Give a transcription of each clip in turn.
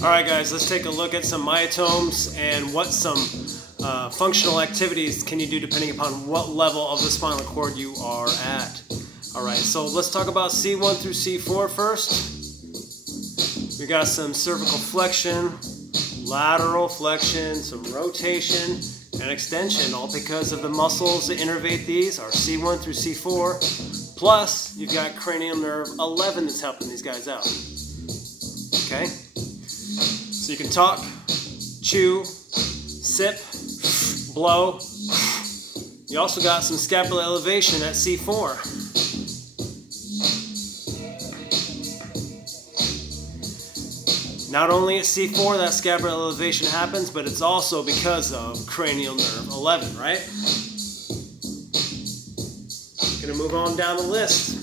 Alright guys, let's take a look at some myotomes and what some functional activities can you do depending upon what level of the spinal cord you are at. Alright, so let's talk about C1 through C4 first. We got some cervical flexion, lateral flexion, some rotation, and extension, all because of the muscles that innervate these are C1 through C4. Plus, you've got cranial nerve 11 that's helping these guys out. Okay? So you can talk, chew, sip, blow. You also got some scapular elevation at C4. Not only at C4 that scapular elevation happens, but it's also because of cranial nerve 11, right? Gonna move on down the list.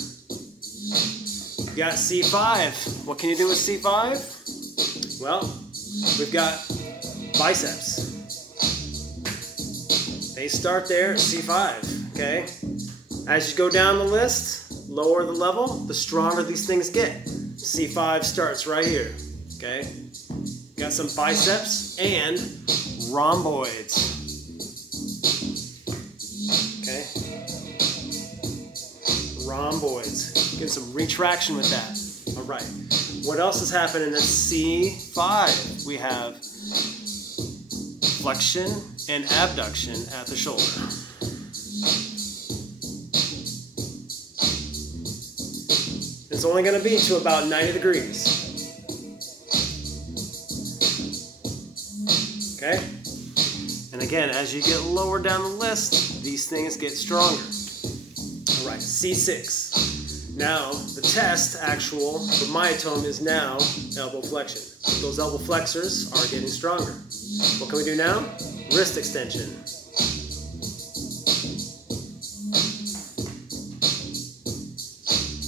You got C5. What can you do with C5? Well, we've got biceps. They start there at C5, okay? As you go down the list, lower the level, the stronger these things get. C5 starts right here, okay? Got some biceps and rhomboids, okay? Rhomboids. Get some retraction with that. All right. What else is happening at C5? We have flexion and abduction at the shoulder. It's only going to be to about 90 degrees. Okay? And again, as you get lower down the list, these things get stronger. All right, C6. Now, the test actual for myotome is now elbow flexion. Those elbow flexors are getting stronger. What can we do now? Wrist extension.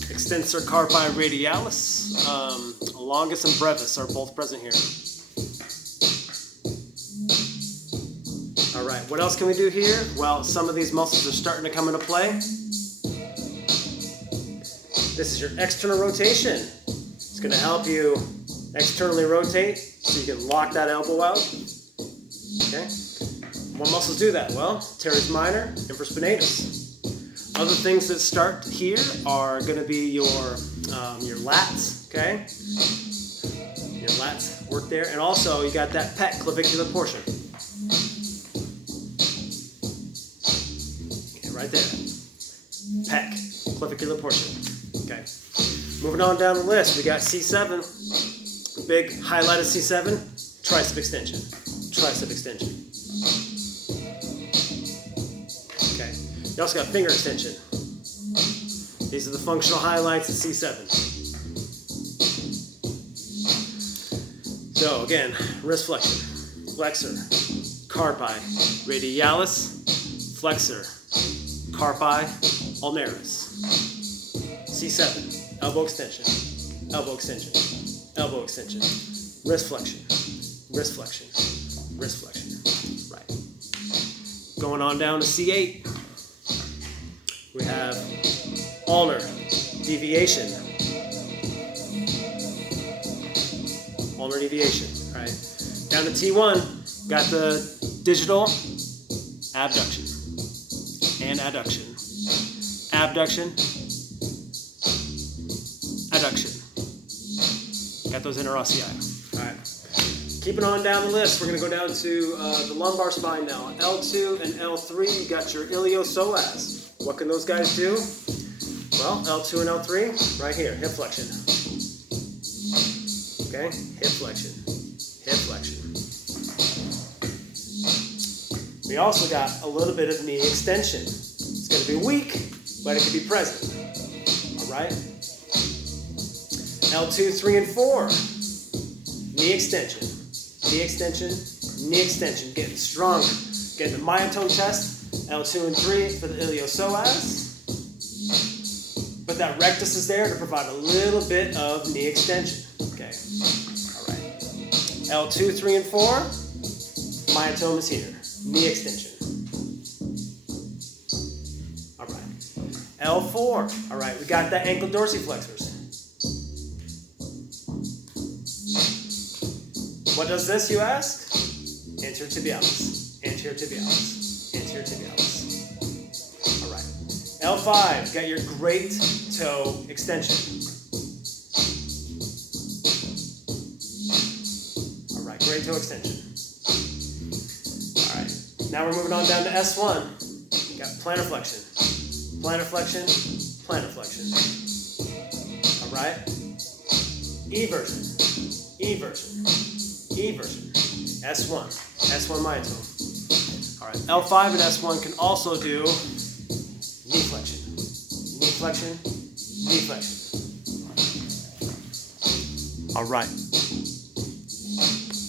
Extensor carpi radialis, longus and brevis are both present here. All right, what else can we do here? Well, some of these muscles are starting to come into play. This is your external rotation. It's going to help you externally rotate so you can lock that elbow out. Okay? What muscles do that? Well, teres minor, infraspinatus. Other things that start here are going to be your lats. Okay? Your lats work there, and also you got that pec clavicular portion. Okay, right there. Pec clavicular portion. Okay, moving on down the list, we got C7. Big highlight of C7, tricep extension. Tricep extension. Okay, you also got finger extension. These are the functional highlights of C7. So again, wrist flexion, flexor, carpi, radialis, flexor, carpi, ulnaris. C7, elbow extension, elbow extension, elbow extension, wrist flexion, wrist flexion, wrist flexion. Right. Going on down to C8, we have ulnar deviation. Ulnar deviation. All right. Down to T1, got the digital abduction and adduction. Abduction. Adduction. Got those interossei. All right. Keeping on down the list, we're going to go down to the lumbar spine now. L2 and L3, you got your iliopsoas. What can those guys do? Well, L2 and L3, right here, hip flexion. Okay, hip flexion, hip flexion. We also got a little bit of knee extension. It's going to be weak, but it can be present. All right. L2, 3, and 4. Knee extension. Knee extension. Knee extension. Getting stronger. Getting the myotome test. L2 and 3 for the iliopsoas. But that rectus is there to provide a little bit of knee extension. Okay. All right. L2, 3, and 4. Myotome is here. Knee extension. All right. L4. All right. We got that ankle dorsiflexors. What does this, you ask? Anterior tibialis, anterior tibialis, anterior tibialis. All right. L5, got your great toe extension. All right, great toe extension. All right. Now we're moving on down to S1. Got plantar flexion, plantar flexion, plantar flexion. All right. Eversion, eversion, eversion. S1, S1 myotome. All right, L5 and S1 can also do knee flexion, knee flexion, knee flexion. All right.